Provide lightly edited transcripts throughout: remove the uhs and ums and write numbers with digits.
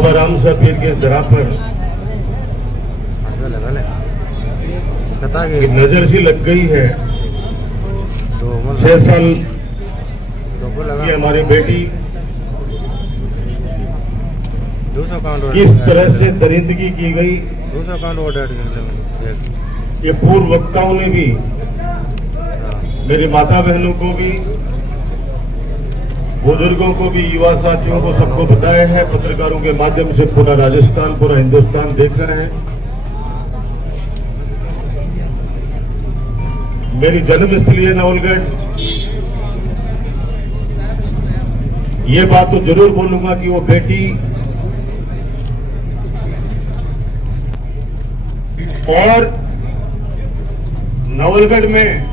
बाबा राम साहब पीर के इस दरा पर कि नजर सी लग गई है। 6 साल की हमारी बेटी किस तरह से दरिंदगी की गई, ये पूर्व वक्ताओं ने भी, मेरी माता बहनों को भी, बुजुर्गों को भी, युवा साथियों को, सबको बताया है। पत्रकारों के माध्यम से पूरा राजस्थान, पूरा हिंदुस्तान देख रहा है। मेरी जन्मस्थली है नवलगढ़। ये बात तो जरूर बोलूंगा कि वो बेटी और नवलगढ़ में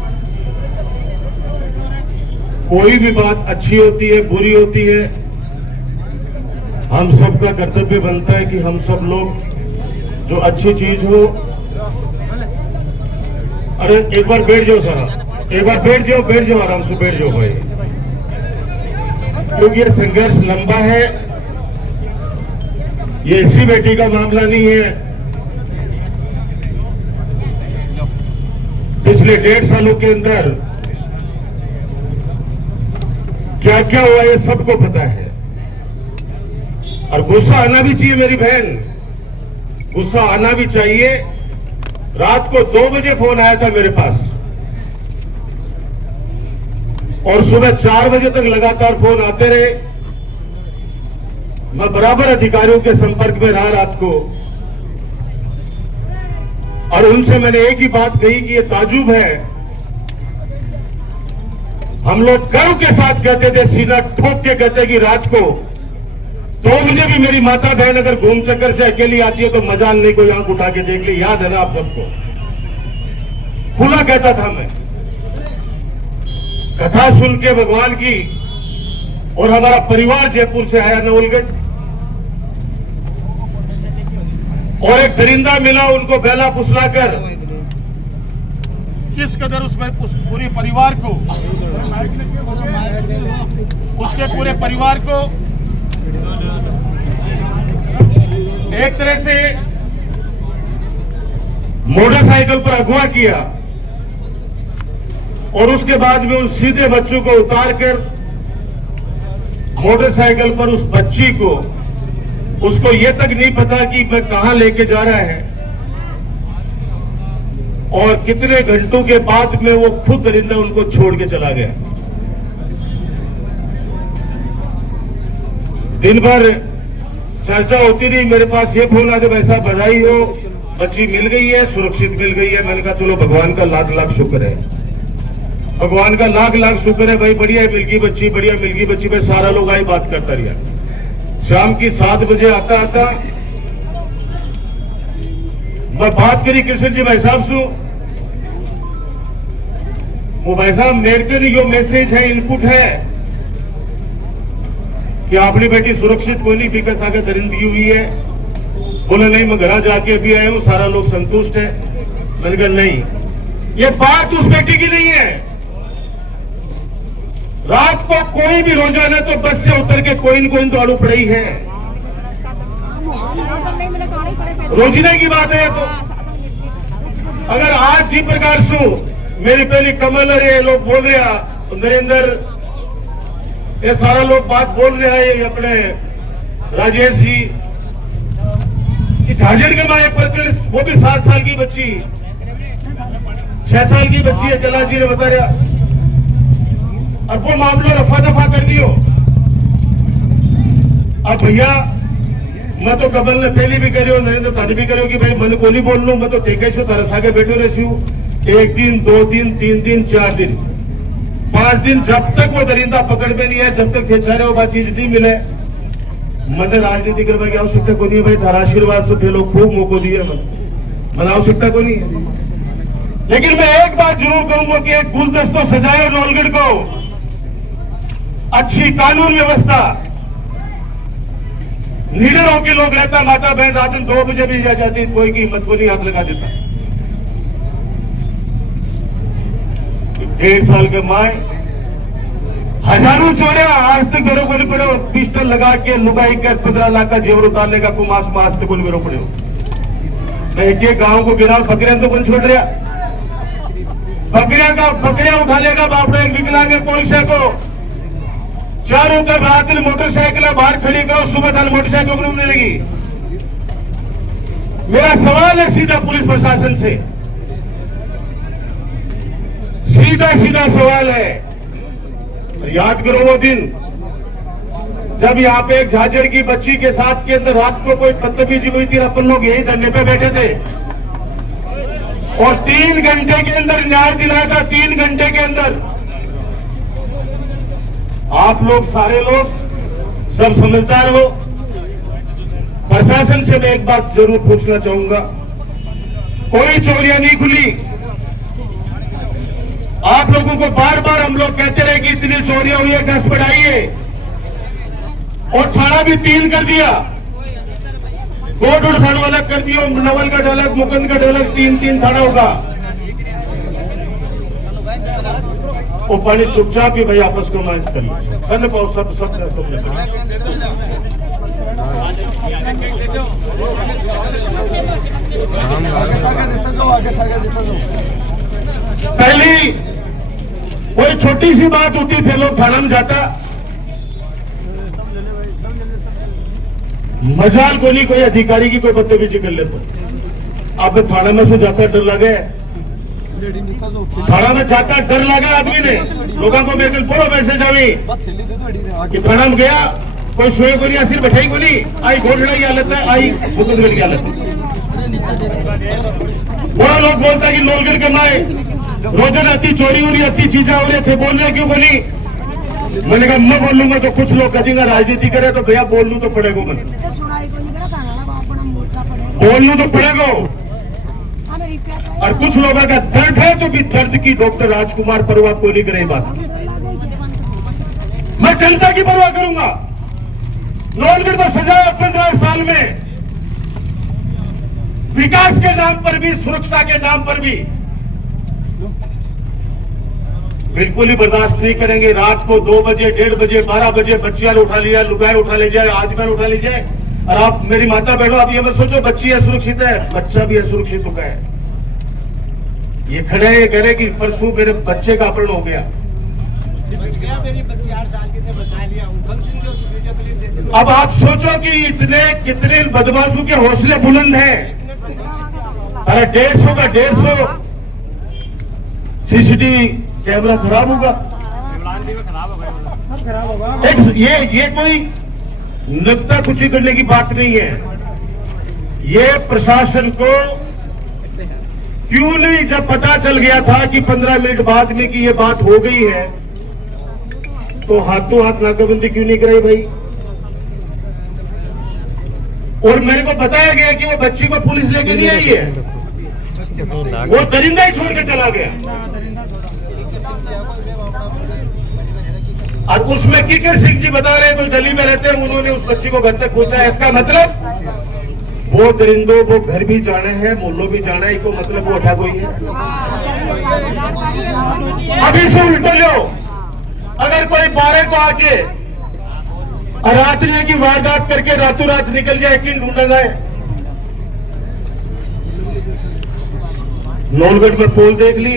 कोई भी बात अच्छी होती है, बुरी होती है, हम सबका कर्तव्य बनता है कि हम सब लोग जो अच्छी चीज हो। अरे एक बार बैठ जाओ सारा, एक बार बैठ जाओ आराम से बैठ जाओ भाई, क्योंकि ये संघर्ष लंबा है। ये इसी बेटी का मामला नहीं है। पिछले 1.5 सालों के अंदर क्या क्या हुआ ये सबको पता है। और गुस्सा आना भी चाहिए मेरी बहन, गुस्सा आना भी चाहिए। रात को 2 बजे फोन आया था मेरे पास और सुबह 4 बजे तक लगातार फोन आते रहे। मैं बराबर अधिकारियों के संपर्क में रहा रात को, और उनसे मैंने एक ही बात कही कि ये ताजुब है। हम लोग गर्व के साथ कहते थे, सीना ठोक के कहते कि रात को 2 बजे भी मेरी माता बहन अगर घूम चक्कर से अकेली आती है तो मजाल नहीं, कोई आंख उठा के देख ली। याद है ना आप सबको? खुला कहता था मैं, कथा सुन के भगवान की। और हमारा परिवार जयपुर से आया नवलगढ़, और एक दरिंदा मिला, उनको बेला फुसलाकर किस कदर उस पूरे परिवार को, उसके पूरे परिवार को एक तरह से मोटरसाइकिल पर अगवा किया, और उसके बाद में उन सीधे बच्चों को उतारकर मोटरसाइकिल पर उस बच्ची को, उसको ये तक नहीं पता कि मैं कहां लेके जा रहा है, और कितने घंटों के बाद में वो खुद दरिंदा उनको छोड़ के चला गया। दिन भर चर्चा होती रही, मेरे पास ये फोन आते, वैसा बधाई हो, बच्ची मिल गई है, सुरक्षित मिल गई है। मैंने कहा चलो भगवान का लाख लाख शुक्र है, भगवान का लाख लाख शुक्र है भाई, बढ़िया मिल गई बच्ची, बढ़िया मिल गई बच्ची। भाई सारा लोग आई बात करता रहा। शाम की 7 बजे आता मैं बात करी कृष्ण जी भाई साहब से, वो भाई साहब मेरे को यो मैसेज है, इनपुट है कि आपकी बेटी सुरक्षित कोई नहीं, बिकस आगे दरिंदगी हुई है। बोले नहीं, मैं घर जाके अभी आया हूं, सारा लोग संतुष्ट है। मैंने कहा नहीं, ये बात उस बेटी की नहीं है। रात को कोई भी रोजाना तो बस से उतर के कोई न कोई दौड़ू पड़ी है, रोजीना की बात है। तो अगर आज जी प्रकार से मेरी पहली कमल है, लोग बोल रहा नरेंद्र, ये सारा लोग बात बोल रहा है अपने राजेश जी कि झांझड़ के मां एक प्रकरण, वो भी 7 साल की बच्ची, 6 साल की बच्ची है, कला जी ने बता रहा, और वो मामला रफा दफा कर दियो। अब भैया मैं तो कमल ने पहली भी करी, नरेंद्र तानी भी करी कि भाई मन को नहीं बोल लू, मैं तो तेके से तरस आगे बैठो रही हूँ। 1 दिन 2 दिन 3 दिन 4 दिन 5 दिन, जब तक वो दरिंदा पकड़ में नहीं है, जब तक थे चारे वो बात चीज नहीं मिले, मैंने राजनीति करने की आवश्यकता को नहीं है भाई। थारा आशीर्वाद से थे लोग खूब मौको दिए, मन आवश्यकता को नहीं है। लेकिन मैं एक बात जरूर कहूंगा कि एक गुलदस्तों सजाए नवलगढ़ को, अच्छी कानून व्यवस्था, निडर होकर लोग रहता, माता बहन रात 2 बजे भी जा जाती, कोई की हिम्मत को नहीं हाथ लगा देता। 1.5 साल के माए हजारों चोरियां आज तक मेरे को नहीं पड़े, पिस्टल लगा के लुगाई कर 15 लाख का जेवर उतारने का कुमास मास तक मेरे पड़े। मैं एक गांव को गिरा, बकरियां तो कौन छोड़ रहा, बकरियां उठा लेगा बाप ने, एक विकलांग कोलसे को चारों तरफ रात में मोटरसाइकिल बाहर खड़ी करो, सुबह तक मोटरसाइकिल को नहीं मिलेगी। मेरा सवाल है सीधा पुलिस प्रशासन से, सीधा सवाल है, याद करो वो दिन जब यहाँ पे एक झाझड़ की बच्ची के साथ के अंदर रात को कोई बदतमीजी हुई थी, अपन लोग यही धरने पे बैठे थे और 3 घंटे के अंदर न्याय दिलाया था, 3 घंटे के अंदर। आप लोग सारे लोग सब समझदार हो। प्रशासन से मैं एक बात जरूर पूछना चाहूंगा, कोई चोरियां नहीं खुली। आप लोगों को बार बार हम लोग कहते रहे कि इतनी चोरियां हुई है, गश्त बढ़ाइए, और थाना भी 3 कर दिया, कोट थाना अलग कर दिया, नवलगढ़ अलग, मुकुंदगढ़ अलग, 3 थाना होगा। वो पानी चुपचाप ही भाई आपस को माइंड कर लीजिए, सन पाओ सब पहली कोई छोटी सी बात होती फिर लोग थाना में जाता, मजाल को नहीं कोई अधिकारी की कोई बदतमीजी कर लेता। अब थाना में से जाता डर लगे, थाना में जाता डर लगा आदमी ने, लोगों को मेरे को बोलो मैसेज आवी कि थाना में गया कोई सोए को नहीं, सिर बैठाई को नहीं, आई घोटड़ा की हालत है, आई मुकुंदगढ़ की हालत है। बड़ा लोग बोलता है कि लोलगढ़ के माए रोजाना अति चोरी हो रही, अति चीजें हो रही थे, बोल रहे क्यों बोली? मैंने कहा मैं बोलूंगा तो कुछ लोग कहेंगे राजनीति करे, तो भैया बोलूं तो पड़ेगा, मैं बोलूं तो पड़ेगा। और कुछ लोगों का दर्द है तो भी दर्द की डॉक्टर राजकुमार परवाह को नहीं करे बात। मैं जनता की परवाह करूंगा। लोलगढ़ पर सजा 15 साल में, विकास के नाम पर भी, सुरक्षा के नाम पर भी बिल्कुल ही बर्दाश्त नहीं करेंगे। रात को 2 बजे, 1:30 बजे, 12 बजे बच्चियां उठा लिया, लुगाई उठा ले जाए, आदमी उठा ले जाए। और आप मेरी माता बहनों, आप ये मत सोचो बच्ची असुरक्षित है, बच्चा भी असुरक्षित हो गया है। ये खड़े ये कह रहे कि परसों मेरे बच्चे का अपहरण हो गया। मेरी बच्ची 8 साल की थी, बचा लिया। अब आप सोचो कि इतने कितने बदमाशों के हौसले बुलंद हैं। अरे 150 का 150 सीसीटीवी कैमरा खराब होगा, ये कोई नुक्ता कुची करने की बात नहीं है। ये प्रशासन को क्यों नहीं, जब पता चल गया था कि 15 मिनट बाद में कि ये बात हो गई है, तो हाथों हाथ नाकाबंदी क्यों नहीं कराई भाई? और मेरे को बताया गया कि वो बच्ची को पुलिस लेके नहीं आई है, वो दरिंदा ही छोड़ के चला गया। और उसमें किकर सिंह जी बता रहे हैं कोई गली में रहते हैं, उन्होंने उस बच्ची को घर तक पहुंचा है। इसका मतलब वो दरिंदों वो घर भी जाने हैं, मुल्लो भी जाना है, इको मतलब वो उठा कोई है। अभी से उल्टो लो, अगर कोई 12 को आके रात्रि की वारदात करके रातों रात निकल जाए, किन ढूंढा जाए? लोलगढ़ में पोल देख ली।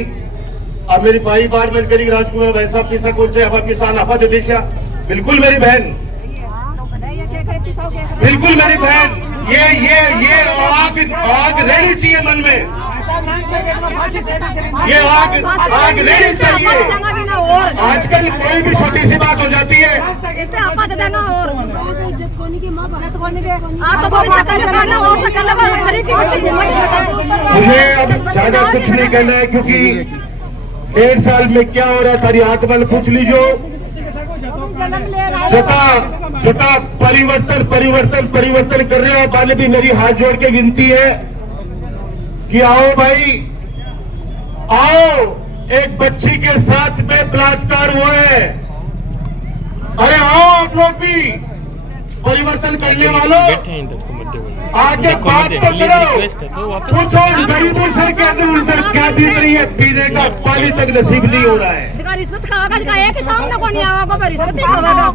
अब मेरी भाई बार में करी राजकुमार भाई साहब पिसा कौन से, अब किसान आफा दे देशा। बिल्कुल मेरी बहन, बिल्कुल मेरी बहन, ये आग रहनी चाहिए मन में, ये आग रहनी चाहिए। आजकल कोई भी छोटी सी बात हो जाती है, मुझे अब ज्यादा कुछ नहीं कहना है, क्योंकि 1.5 साल में क्या हो रहा था आत्मा ने पूछ लीजिए। जता परिवर्तन कर रहे हो। बाने भी मेरी हाथ जोड़ के विनती है कि आओ भाई आओ, एक बच्ची के साथ में बलात्कार हुआ है, अरे आओ आप लोग भी, परिवर्तन करने वालों आगे बात तो करो, पूछो उन गरीबों से के अंदर क्या बीत रही है, पीने का पानी तक नसीब नहीं हो रहा है। रिश्वत खाएगा दिखाया कि सामने कौन नहीं आवा, रिश्वत ही खाएगा।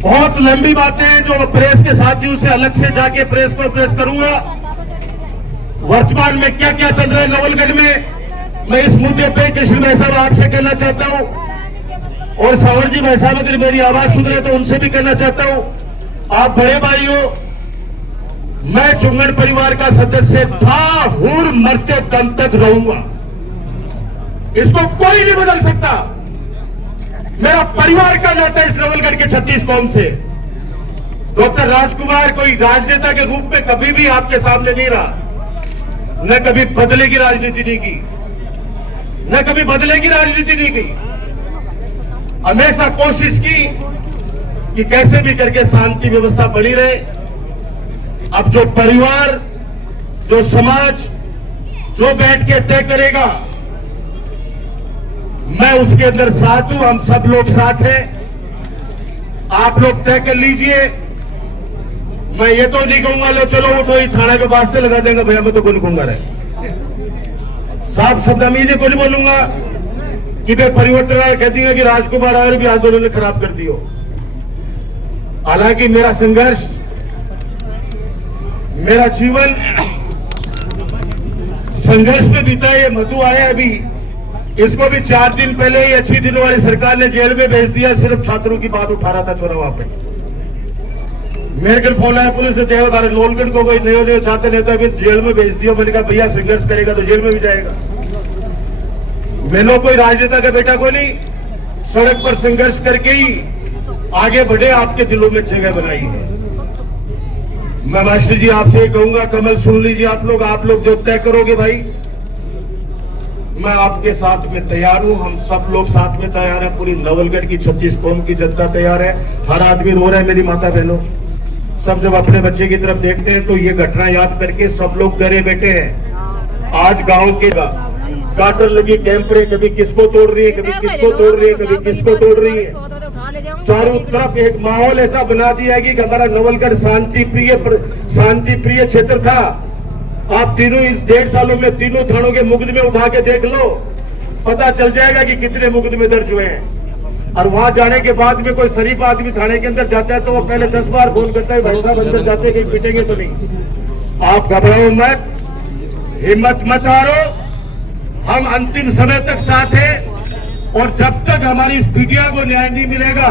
बहुत लंबी बातें हैं जो प्रेस के साथियों से अलग से जाके प्रेस को प्रेस करूंगा। वर्तमान में क्या क्या चल रहा है नवलगढ़ में, मैं इस मुद्दे पे कृष्ण भाई साहब आपसे कहना चाहता हूं, और सावर जी भाई साहब अगर मेरी आवाज सुन रहे तो उनसे भी कहना चाहता हूं, आप बड़े भाई हो, मैं चुंगन परिवार का सदस्य था, हूं, मरते दम तक रहूंगा, इसको कोई नहीं बदल सकता। मेरा परिवार का नाता इस नवलगढ़ के 36 कौम से। डॉक्टर राजकुमार कोई राजनेता के रूप में कभी भी आपके सामने नहीं रहा, न कभी बदले की राजनीति नहीं की, न कभी बदले की राजनीति नहीं की। हमेशा कोशिश की कि कैसे भी करके शांति व्यवस्था बनी रहे। अब जो परिवार, जो समाज, जो बैठ के तय करेगा, मैं उसके अंदर साथ हूं, हम सब लोग साथ हैं। आप लोग तय कर लीजिए। मैं ये तो नहीं कहूंगा लो चलो उठो ही थाना के वास्ते लगा देंगे भैया, मैं तो कोई नहीं कहूंगा रहे साहब शब्द अमीर को नहीं बोलूंगा कि भाई परिवर्तन कह देंगे कि राजकुमार और भी आंदोलन ने खराब कर दियो। हालांकि मेरा संघर्ष, मेरा जीवन संघर्ष में बीता है। ये मधु आया अभी, इसको भी 4 दिन पहले ही अच्छी दिनों वाली सरकार ने जेल में भेज दिया, सिर्फ छात्रों की बात उठा रहा था छोरा वहां पे। मेरे को फोन आया पुलिस से, देवदार नवलगढ़ को कोई नए छात्र नेता भी जेल में भेज दिया। मैंने कहा भैया संघर्ष करेगा तो जेल में भी जाएगा। मैंने कोई राजनेता का बेटा को नहीं, सड़क पर संघर्ष करके ही आगे बढ़े, आपके दिलों में जगह बनाई है। मैं मास्टर जी आपसे कहूंगा, कमल सुन लीजिए आप लोग जो तय करोगे भाई, मैं आपके साथ में तैयार हूं। हम सब लोग साथ में तैयार हैं। पूरी नवलगढ़ की 36 कौम की जनता तैयार है। हर आदमी रो रहा है, मेरी माता बहनों सब जब अपने बच्चे की तरफ देखते हैं तो ये घटना याद करके सब लोग डरे बैठे हैं। आज गांव के गाटर लगी कैंपरे, कभी किसको तोड़ रही है, कभी किसको तोड़ रही है, कभी किसको तोड़ रही है। चारों तरफ एक माहौल ऐसा बना दिया कि हमारा नवलगढ़ शांति प्रिय क्षेत्र था। आप तीनों 1.5 सालों में तीनों थानों के मुकदमे उठा के देख लो, पता चल जाएगा कि कितने मुकदमे दर्ज हुए हैं। और वहां जाने के बाद में कोई शरीफ आदमी थाने के अंदर जाता है तो वो पहले 10 बार फोन करता है, भाई साहब अंदर जाते कहीं पीटेंगे तो नहीं। आप घबराओ मत, हिम्मत मत हारो, हम अंतिम समय तक साथ हैं। और जब तक हमारी इस बिटिया को न्याय नहीं मिलेगा,